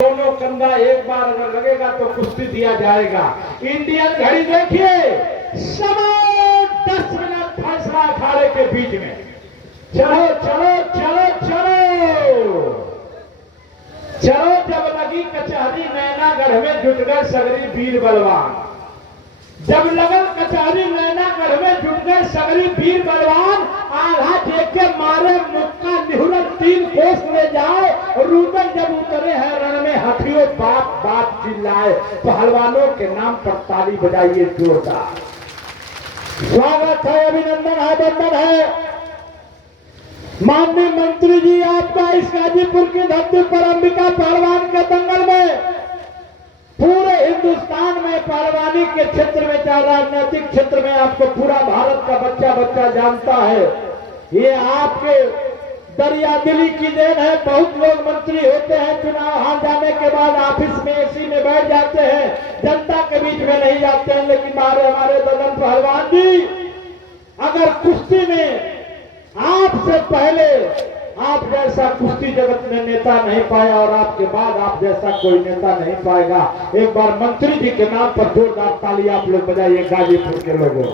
दोनों कंधा एक बार अगर लगेगा तो कुश्ती दिया जाएगा। इंडियन घड़ी देखिए, समय 10 मिनट फैसला अखाड़े के बीच में। चलो चलो चलो चलो चलो, जब लगी कचहरी नैनागढ़ में जुट गए सगरी वीर बलवान। जब लगन कचहरी नैनागढ़ में जुट गए सगरी वीर बलवान। आधा देखे मारे मुक्का निहुरन 3 कोस ले जाओ। रूदन जब उतरे हैं रण में हथियों बाप बाप चिल्लाए। पहलवानों के नाम पर ताली बजाइए जोरदार। स्वागत है, अभिनंदन है, वंदन है। माननीय मंत्री जी, आपका इस गाजीपुर की धरती पर अंबिका पहलवान के दंगल में पूरे हिंदुस्तान में पहलवानी के क्षेत्र में, चाहे राजनीतिक क्षेत्र में, आपको पूरा भारत का बच्चा बच्चा जानता है। ये आपके दरिया दिली की देन है। बहुत लोग मंत्री होते हैं, चुनाव हार जाने के बाद ऑफिस में एसी में बैठ जाते हैं, जनता के बीच में नहीं जाते हैं। लेकिन हमारे ददन पहलवान जी, अगर कुश्ती में आपसे पहले आप जैसा कुश्ती जगत में नेता नहीं पाया और आपके बाद आप जैसा कोई नेता नहीं पाएगा। एक बार मंत्री जी के नाम पर जोरदार ताली आप लोग बजाइए गाजीपुर के लोगों।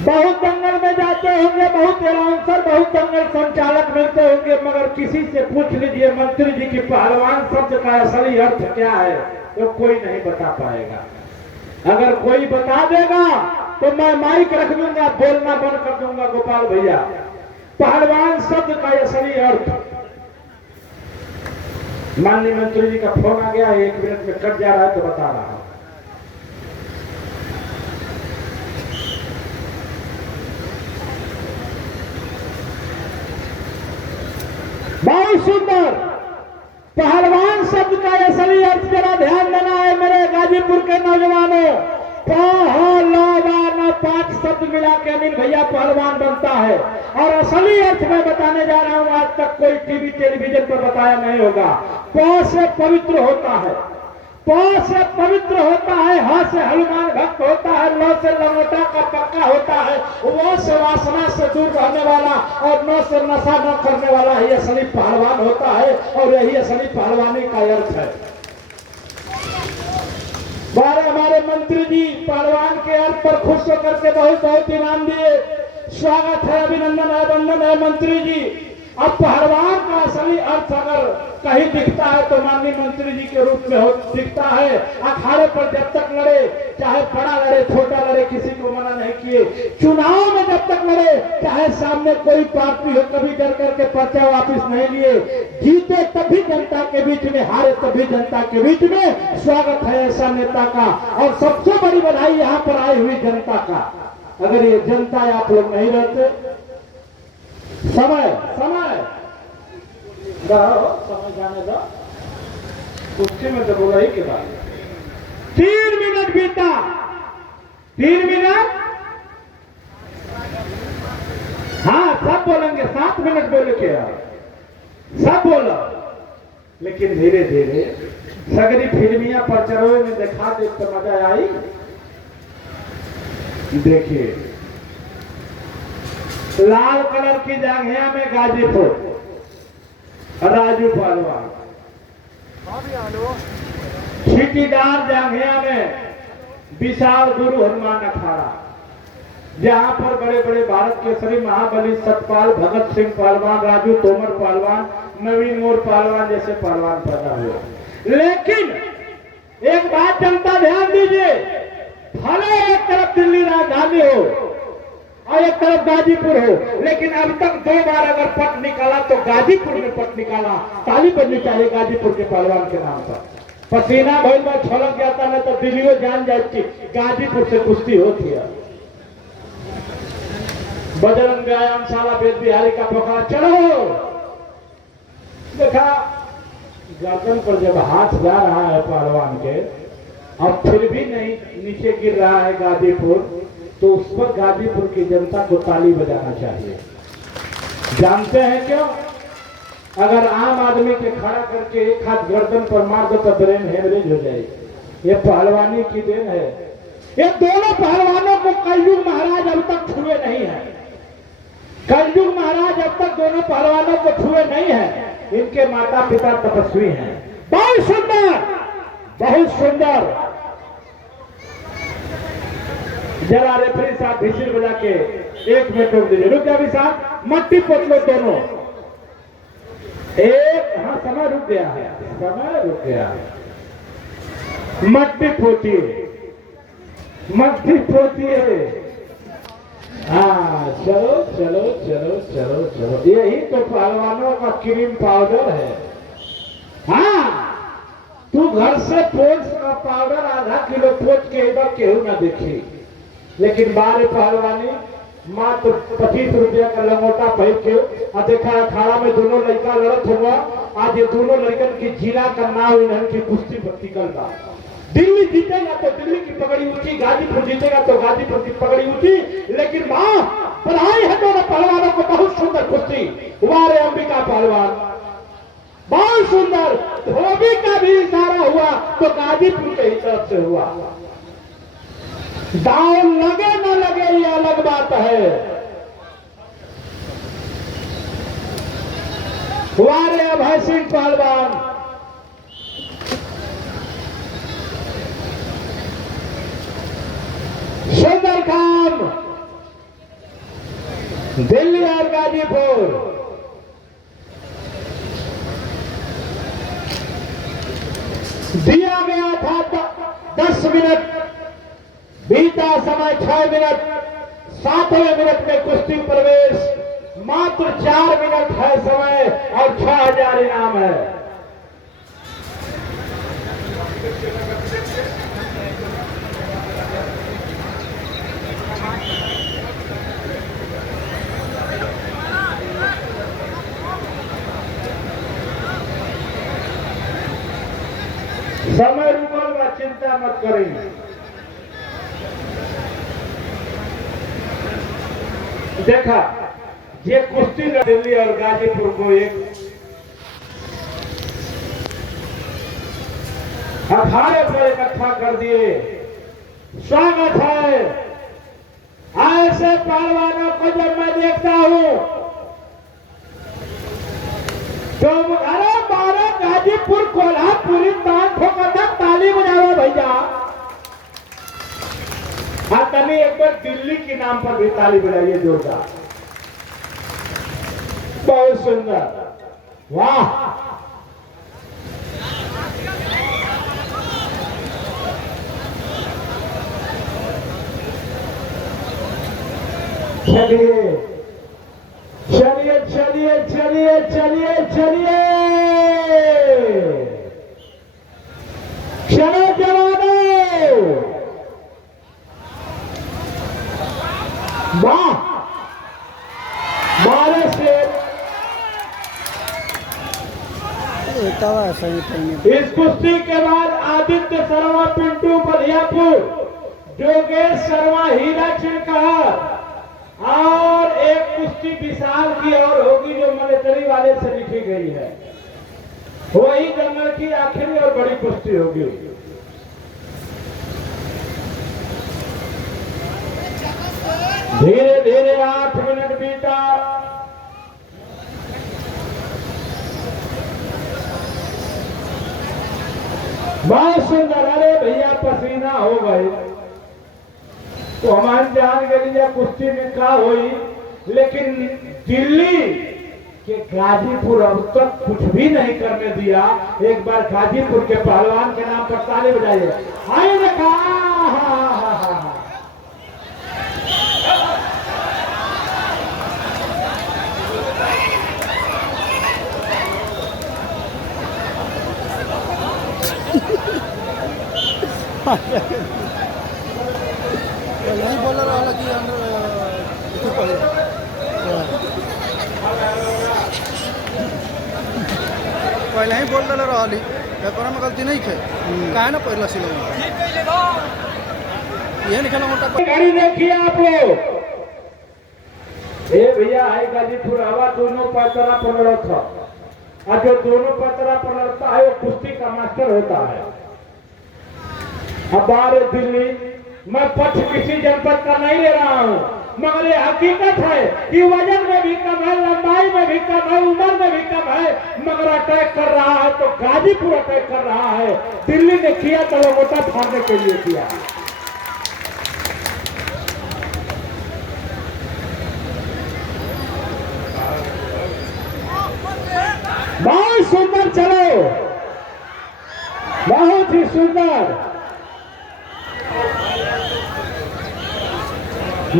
बहुत दंगल में जाते होंगे, बहुत अनाउंसर, बहुत दंगल संचालक मिलते होंगे, मगर किसी से पूछ लीजिए मंत्री जी की पहलवान शब्द का असली अर्थ क्या है, तो कोई नहीं बता पाएगा। अगर कोई बता देगा तो मैं माइक रख दूंगा, बोलना बंद कर दूंगा। गोपाल भैया, पहलवान शब्द का असली अर्थ। माननीय मंत्री जी का फोन आ गया, 1 मिनट में कट जा रहा है तो बता रहा हूं। बहुत सुंदर। पहलवान शब्द का असली अर्थ जरा ध्यान देना है मेरे गाजीपुर के नौजवानों। पहलवान 5 शब्द मिला के अमीन भैया पहलवान बनता है। और असली अर्थ मैं बताने जा रहा हूं, आज तक कोई टीवी टेलीविजन पर बताया नहीं होगा। प से पवित्र होता है, प से पवित्र होता है, ह से हनुमान भक्त होता है, ल से लंगोटा का पक्का होता है, व से वासना से दूर रहने वाला और न से नशा न करने वाला ही असली पहलवान होता है। और यही असली पहलवानी का अर्थ है। हमारे मंत्री जी पहलवान के अर्थ पर खुश होकर के बहुत बहुत इनाम दिए। स्वागत है, अभिनंदन है, वंदन है मंत्री जी। अब पहलवान का असली अर्थ अगर कहीं दिखता है तो माननीय मंत्री जी के रूप में दिखता है। अखाड़े पर जब तक लड़े, चाहे बड़ा लड़े छोटा लड़े, किसी को मना नहीं किए। चुनाव में जब तक लड़े, चाहे सामने कोई पार्टी हो, कभी डर करके पर्चा वापिस नहीं लिए। जीते तभी जनता के बीच में, हारे तभी जनता के बीच में। स्वागत है ऐसा नेता का। और सबसे बड़ी बधाई यहाँ पर आई हुई जनता का। अगर ये जनता आप लोग नहीं रहते, समय जाने दो, कुश्ती में तो बोला ही के बाद 3 मिनट बीता, 3 मिनट। हाँ, सब बोलेंगे, 7 मिनट बोले के सब बोलो। लेकिन धीरे धीरे सगरी फिल्मिया परचरों में दिखा दे तो मजा आई। देखिए, लाल कलर की जांघिया में गाजीपुर राजू पहलवान, छीटीदार जांघिया में विशाल गुरु हनुमान अखाड़ा, जहां पर बड़े बड़े भारत केसरी महाबली सतपाल, भगत सिंह पहलवान, राजू तोमर पहलवान, नवीन मोर पहलवान जैसे पहलवान पैदा हुए। लेकिन एक बात जनता ध्यान दीजिए, भले एक तरफ दिल्ली राजधानी हो और एक तरफ गाजीपुर हो, लेकिन अब तक 2 बार अगर पट निकाला तो गाजीपुर में पट निकाला। ताली बजनी चाहिए गाजीपुर के पहलवान के नाम पर। पसीना भइल में छलक जाता है तो दिल्लियों जान जाए कि गाजीपुर से कुश्ती होती है। बजरंग व्यायामशाला वेद बिहारी का पोखरा, चलो। देखा, गर्दन पर जब हाथ जा रहा है पहलवान के और फिर भी नहीं नीचे गिर रहा है गाजीपुर, तो उस पर गाजीपुर की जनता को ताली बजाना चाहिए। जानते हैं क्यों? अगर आम आदमी के खड़ा करके एक हाथ गर्दन पर मार दो तो ब्रेन हेमरेज हो जाएगी। ये पहलवानी की देन है। ये दोनों पहलवानों को कलयुग महाराज अब तक छुए नहीं है। कलयुग महाराज अब तक दोनों पहलवानों को छुए नहीं है। इनके माता पिता तपस्वी हैं। बहुत सुंदर, बहुत सुंदर। जरा रेफरी साहब भिसिल बजा के 1 मिनट रोक दीजिए। रुक गया अभी साहब, मट्टी पोतलो दोनों। एक, हाँ समय रुक गया है, समय रुक गया है। मट्टी पोती, मट्टी पोती है। हाँ चलो चलो चलो चलो चलो, यही तो पहलवानों का क्रीम पाउडर है। हाँ तू घर से पोंछ का पाउडर आधा किलो पोंछ के इधर केहू ना देखी, लेकिन बारे पहलवानी मात्र 25 रुपया का लंगोटा पहन के और देखा अखाड़ा में दोनों लड़का लड़त हुआ। आज ये दोनों लड़कन की जिला का नाम इन्हन की कुश्ती प्रतिकल का। दिल्ली जीतेगा तो दिल्ली की पगड़ी ऊंची, गाजीपुर जीतेगा तो गाजीपुर की पगड़ी ऊंची। लेकिन मां बधाई है दोनों पहलवानों को, बहुत सुंदर कुश्ती। वारे अंबिका पहलवान बहुत सुंदर। धोबी का भी इशारा हुआ तो गाजीपुर के ही तरफ से हुआ। दांव लगे न लगे ये अलग बात है। वारे अभय सिंह पहलवान सुंदर काम, दिल्ली और गाजीपुर। दिया गया था 10 मिनट, बीता समय 6 मिनट। 7वें मिनट में कुश्ती प्रवेश, मात्र 4 मिनट है समय और 6000 इनाम है। समय रुकेगा, चिंता मत करेंगे। देखा ये कुश्ती दिल्ली और गाजीपुर को एक अखाड़े पर इकट्ठा कर दिए। स्वागत है ऐसे पहलवानों को जब मैं देखता हूं तो अरे मारा गाजीपुर कोल्हापुरी तान ठोकर ताली बजाओ भैया। हाँ तभी एक बार दिल्ली के नाम पर भी ताली बजाइए जोरदार। बहुत सुंदर, वाह। चलिए चलिए चलिए चलिए चलिए चलिए चलो जवानों, वाह मारे से। इस कुश्ती के बाद आदित्य शर्मा पिंटू बलियापुर, जोगेश शर्मा हीरा चिड़कहर और एक कुश्ती विशाल की और होगी जो मिलिट्री वाले से लिखी गई है। वही जंगल की आखिरी और बड़ी कुश्ती होगी। धीरे धीरे 8 मिनट बीता। बहुत सुंदर। अरे भैया पसीना हो गए तो हमारे जान के लिए कुश्ती में क्या हुई, लेकिन दिल्ली के गाजीपुर अब तक कुछ भी नहीं करने दिया। एक बार गाजीपुर के पहलवान के नाम पर ताली बजाइए। हाय देखा, नहीं बोल रहा कि अंदर पहले ही बोल रहा पेपर में गलती नहीं थे कहा ना पहला सिलो ये निकला मोटा गाड़ी देखिए आप लोग। भैया है गाजीपुर हवा दोनों पैतरा पर लड़ा था, और जो दोनों पैतरा पर लड़ता है वो कुश्ती का मास्टर होता है। अब बारे दिल्ली, मैं पक्ष किसी जनपद का नहीं ले रहा हूं, मगर ये हकीकत है कि वजन में भी कम है, लंबाई में भी कम है, उम्र में भी कम है, मगर अटैक कर रहा है तो गाजीपुर अटैक कर रहा है। दिल्ली ने किया तो लोगोटा फाड़ने के लिए किया। बहुत सुंदर चलो, बहुत ही सुंदर।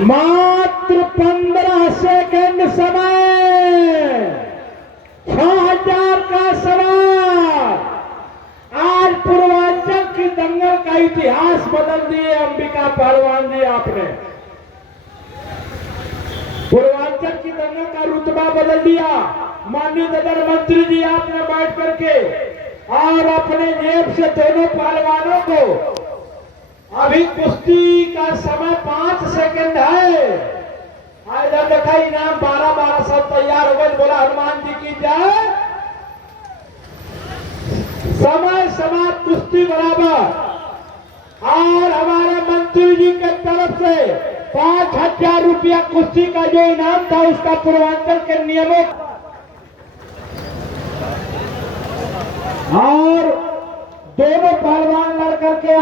मात्र 15 सेकंड समय, 6000 का सवाल। आज पूर्वांचल की दंगल का इतिहास बदल दिए अंबिका पहलवान जी आपने। पूर्वांचल की दंगल का रुतबा बदल दिया। माननीय नगर मंत्री जी आपने बैठ करके और अपने जेब से दोनों पहलवानों को, अभी कुश्ती का समय 5 सेकंड है। आज देखा इनाम 1200 तैयार हो गए। बोला हनुमान जी की जय। समय समाप्त, कुश्ती बराबर। और हमारे मंत्री जी के तरफ से 5000 रुपया कुश्ती का जो इनाम था उसका पूर्वांचल के नियमों और दोनों पहलवान लड़ करके